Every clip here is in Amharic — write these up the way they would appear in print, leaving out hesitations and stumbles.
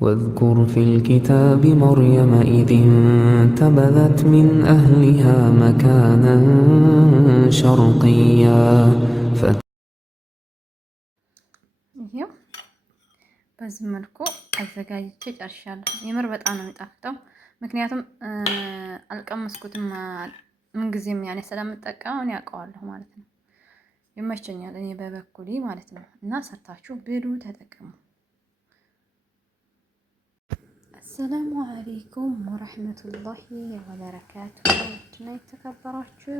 واذكر في الكتاب مريم إذ انتبذت من أهلها مكانا شرقيا ይሄው በዚህ መልኩ አዘጋጅቼ ጨርሻለሁ። የምር በጣም ነው የሚጣፍጠው። ምክንያቱም አልቀመስኩትም ምንጊዜም ያኔ ስለምጠቀመው እኔ አውቀዋለሁ ማለት ነው። ይመቸኛል እኔ በበኩሌ ማለት ነው። እና ሰርታችሁ ብሉ፣ ተጠቀሙ። አሰላሙ አለይኩም ወረህመቱላሂ ወበረካቱ። ውድና የተከበራችሁ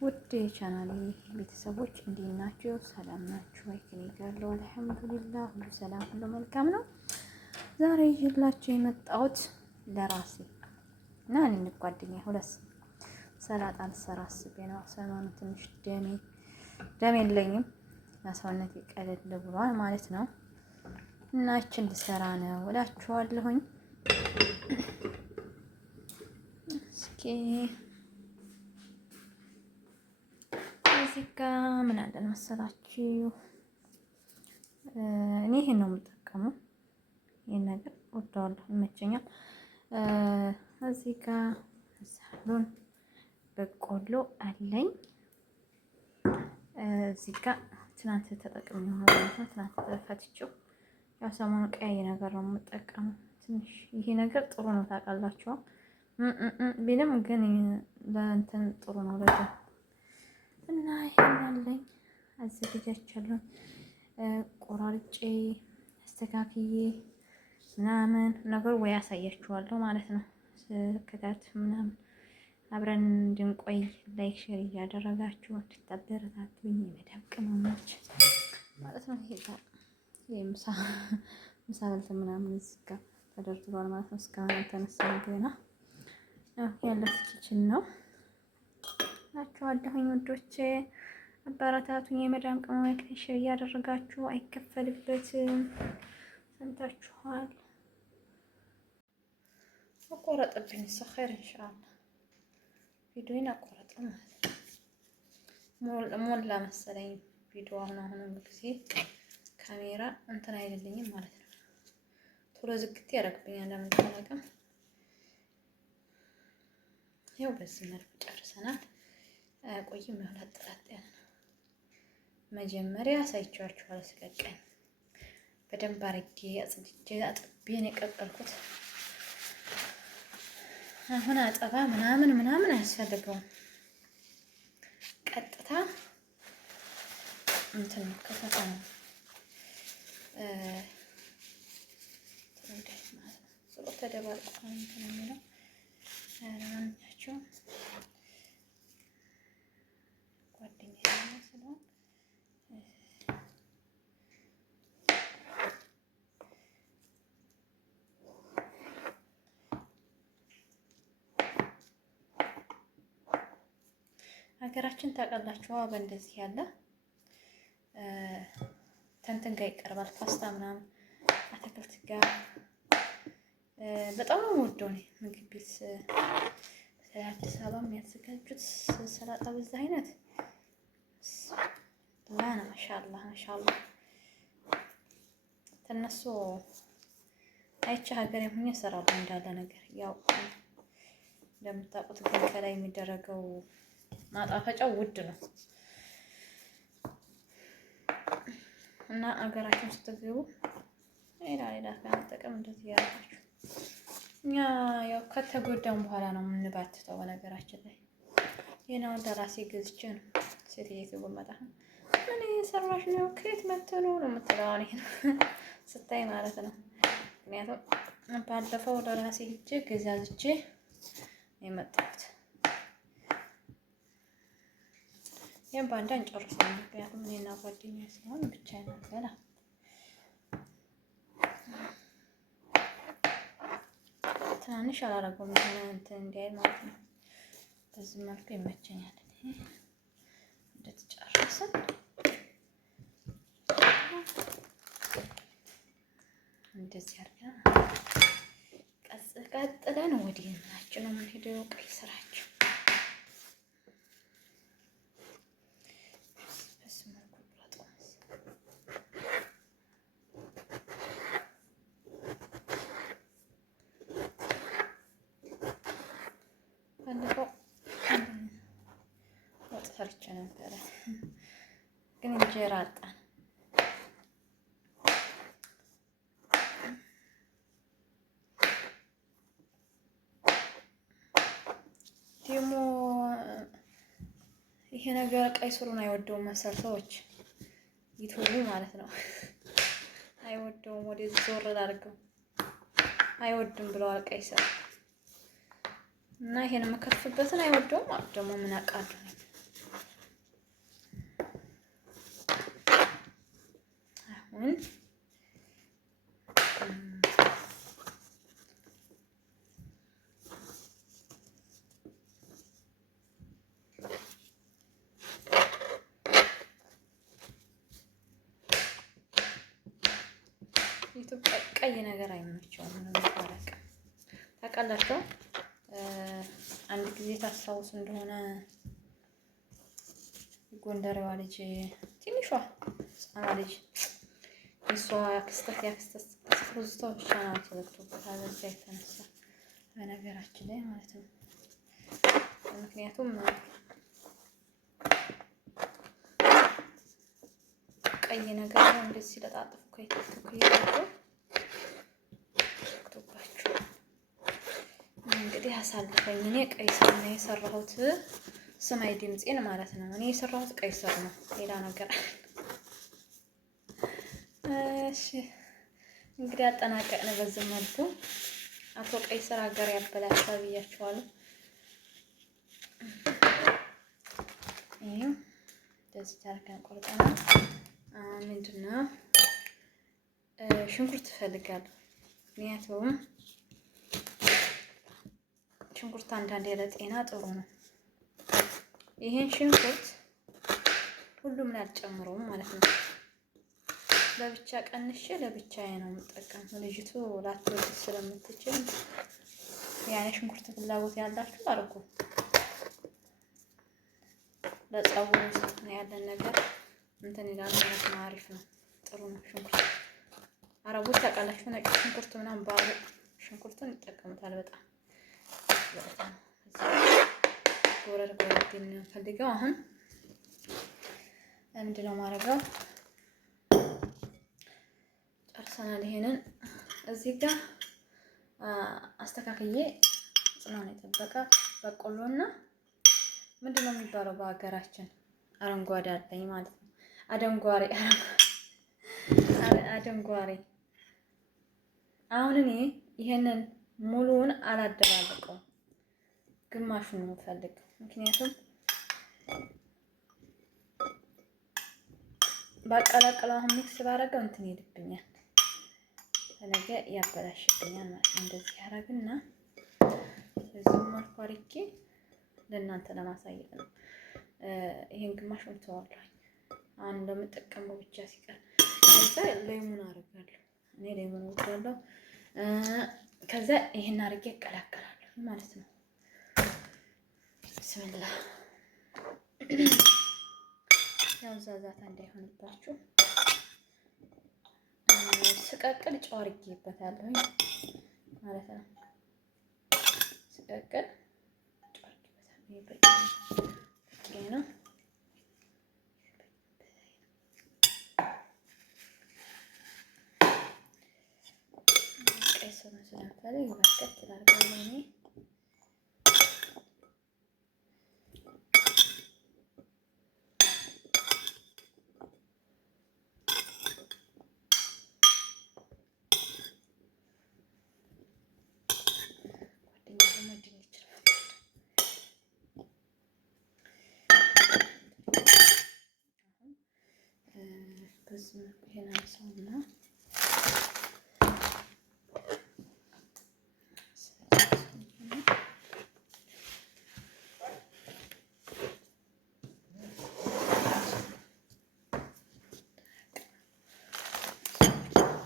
ውድ የቻናሌ ቤተሰቦች እንዴት ናችሁ? ሰላም ናችሁ ወይ? ከኔ ጋር ያለው አልሐምዱሊላህ ሁሉ ሰላም፣ ሁሉ መልካም ነው። ዛሬ ይዤላችሁ የመጣሁት ለራሴ እና እኔ ጓደኛ ሁለት ሰላጣ ልሰራ አስቤ ነው። ሰሞኑን ትንሽ ደም የለኝም፣ ሰውነቴ ቀለል ብሏል ማለት ነው። እና እችን ልሰራ ነው እላችኋለሁኝ። እስኪ እዚህ ጋ ምን አለን መሰላችሁ? እኔ ይሄን ነው የምጠቀመው። ይሄን ነገር ወደዋለሁ፣ ይመቸኛል። እዚህ ጋ ሳሎን በቆሎ አለኝ። እዚህ ጋ ትናንት ተጠቅሜው ማለት ነው። ትናንት ፈትቼው ያው ሰሞኑን ቀያይ ነገር ነው የምጠቀመው። ትንሽ ይሄ ነገር ጥሩ ነው ታውቃላችሁ፣ ቢልም ግን ለእንትን ጥሩ ነው ለደ እና ይሄን አለኝ አዘጋጃችኋለሁ። ቆራርጬ አስተካክዬ ምናምን ነገር ወይ ያሳያችኋለሁ ማለት ነው። ስከታት ምናምን አብረን እንድንቆይ ላይክ ሼር እያደረጋችሁ እንድታበረታቱኝ የመዳም ቅመሞች ማለት ነው። ይሄ ጋር የምሳ በልተን ምናምን እዚህ ጋር ተደርድሯል ማለት ነው። እስካሁን አልተነሳም ገና ያለው ኪችን ነው ናቸዋለሁኝ። ውዶቼ አበረታቱኝ። የመዳም ቅመሞች ሼር እያደረጋችሁ አይከፈልበትም። ሰምታችኋል። አቆረጥብኝ ሰኸር ኢንሻአላህ ቪዲዮን አቆረጠ ማለት ነው። ሞላ መሰለኝ ቪዲዮ አሁን ጊዜ ካሜራ እንትን አይደለኝም ማለት ነው። ቶሎ ዝግት ያደርግብኛል ለምን ተናቀም። ያው በዚህ መልኩ ጨርሰናል። ቆይም ያው ላጥላጥ ያለ ነው። መጀመሪያ አሳይቻችኋለሁ ስቀቀን በደንብ አድርጌ አጽድቼ አጥቤ ነው የቀቀልኩት። አሁን አጠባ ምናምን አያስፈልገውም። ቀጥታ እንትን ከተታ ነው ተደባልቆ እንትን የሚለው ማንኛቸው ጓደኛዬ ስለሆነ ሀገራችን ታውቃላችሁ በእንደዚህ ያለ ተንትን ጋር ይቀርባል። ፓስታ ምናምን አትክልት ጋር በጣም ነው የምወደው እኔ ምግብ ቤት አዲስ አበባ የሚያዘጋጁት ሰላጣ በዛ አይነት ላና ማሻአላህ ተነሱ አይቼ ሀገር የሆነ እሰራለሁ እንዳለ ነገር ያው እንደምታውቁት ግን ከላይ የሚደረገው ማጣፈጫው ውድ ነው እና አገራችን ስትገቡ ሌላ ከመጠቀም እንደዚህ ያደርጋችሁ። እኛ ያው ከተጎዳም በኋላ ነው የምንባትተው። በነገራችን ላይ የናው ለራሴ ገዝቼ ነው ሴትዬ ጎመጣ ምን እየሰራሽ ነው? ከየት መጥተው ነው የምትለው እኔ ስታይ ማለት ነው። ምክንያቱም ባለፈው ለራሴ ሂጄ ገዛዝቼ የመጣሁት ይሄን ባንዳ እንጨርሰው። ምክንያቱም እኔና ጓደኛዬ ስለሆነ ብቻዬን አልበላ። ትናንሽ አላረገውም እንትን እንዲያይል ማለት ነው። በዚህ መልኩ ይመቸኛል። እንደተጨረሰን እንደዚህ አድርገን ቀጥለን ወዲህ ናቸው ነው የምንሄደው። ቀይ ስራቸው ሰርቼ ነበረ ግን እንጀራ አጣን። ደግሞ ይሄ ነገር ቀይ ስሩን አይወደውም መሰል ሰዎች ይቶሉ ማለት ነው። አይወደውም። ወደዚህ ዞር አድርገው አይወድም ብለዋል ቀይ ስር እና ይሄን የምከትፍበትን አይወደውም ማለት ደግሞ ምን አውቃለሁ። አሁን ኢትዮጵያ ቀይ ነገር አይመቸውም ነው የሚባለው። ታውቃላችሁ አንድ ጊዜ ታስታውሱ እንደሆነ ጎንደሬዋ ልጅ ትንሿ ህፃኗ ልጅ የእሷ ያክስታት ትውዝታ ብቻ ናት ተዘግቶበታል። በዛ የተነሳ በነገራችን ላይ ማለት ነው። ምክንያቱም ቀይ ነገር ነው እንደዚህ ሲለጣጥፉ ከይተኩ ይያለው ተዘግቶባቸው እንግዲህ አሳልፈኝ። እኔ ቀይ ስር ነው የሰራሁት። ስማይ ድምጼን ማለት ነው። እኔ የሰራሁት ቀይ ስር ነው፣ ሌላ ነገር። እሺ እንግዲህ አጠናቀቅን በዚህ መልኩ። አቶ ቀይ ስር ሀገር ያበላሻል ብያችኋለሁ። ይሄው እንደዚህ ታርከን ቆርጠናል። ምንድነው ሽንኩርት እፈልጋለሁ። ምክንያቱም ሽንኩርት አንዳንዴ ለጤና ጥሩ ነው። ይሄን ሽንኩርት ሁሉም ላይ አልጨምረውም ማለት ነው። ለብቻ ቀንሼ ለብቻዬ ነው የምጠቀመው። ልጅቱ ላትወድ ስለምትችል ያኔ ሽንኩርት ፍላጎት ያላችሁ አድርጉ። ለጸጉር ነው ያለን ነገር እንትን ይላል ማለት ነው። አሪፍ ነው፣ ጥሩ ነው። ሽንኩርት አረቦች ታውቃላችሁ፣ ነጭ ሽንኩርት ምናምን ባሉ ሽንኩርቱን ይጠቀሙታል በጣም ጎረድ ነው ፈልገው። አሁን ምንድነው ማድረገው? ጨርሰናል። ይሄንን እዚህ ጋር አስተካክዬ ጽናን የጠበቀ በቆሎና ምንድነው የሚባለው በሀገራችን አረንጓዴ አለኝ ማለት ነው። አደንጓሬ። አሁን እኔ ይሄንን ሙሉውን አላደባለቀውም፣ ግማሹን ነው የምፈልገው። ምክንያቱም ባቀላቀለው አሁን ሚክስ ባረገው እንትን ይልብኛል፣ ለነገ ያበላሽብኛል ማለት ነው። እንደዚህ ያረግና እዚህ መልኩ አድርጌ ለእናንተ ለማሳየት ነው። ይሄን ግማሹን ተዋለሁ አሁን እንደምጠቀመው ብቻ ሲቀር ከዛ ሌሙን አደርጋለሁ። እኔ ሌሙን ወዳለሁ። ከዛ ይሄን አድርጌ እቀላቀላለሁ ማለት ነው። ብስሚላ ያው ዛዛታ እንዳይሆንባችሁ ስቀቅል ጨው አድርጌበታለሁ ማለት ነው። ስቀቅል ጨው አድርጌበታለሁ። ይሄ ነው ቀይ ስር ስለምፈልግ ባስቀት ላድርገው እኔ በዚህ ይሄን አንሳውና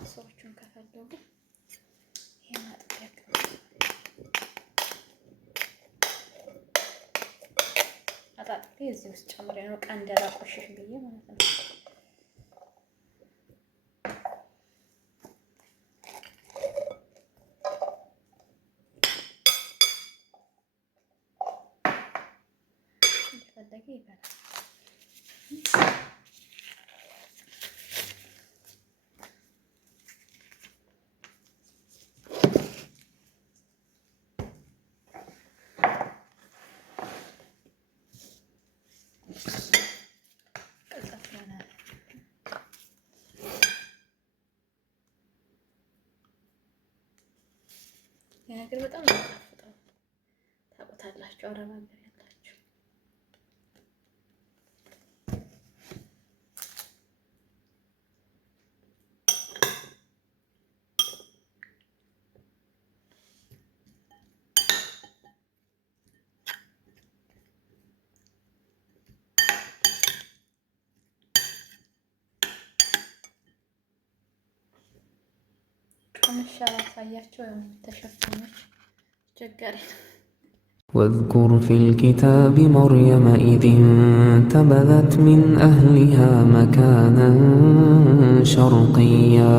ሰዎቹን ከፈለጉ ይሄን አጥቂያ አጣጥፌ እዚህ ውስጥ ጨምሬ ነው ዕቃ እንዳላቆሽሽ ብዬ ማለት ነው። ፈለገ ይበላል። የነገር በጣም ነው የሚጣፍጠው። ታውቁታላችሁ አረብ ሀገር ያላችሁ። ቀምሻ ላሳያቸው ተሸፋኞች ቸገረኝ። واذكر في الكتاب مريم إذ انتبذت من أهلها مكانا شرقيا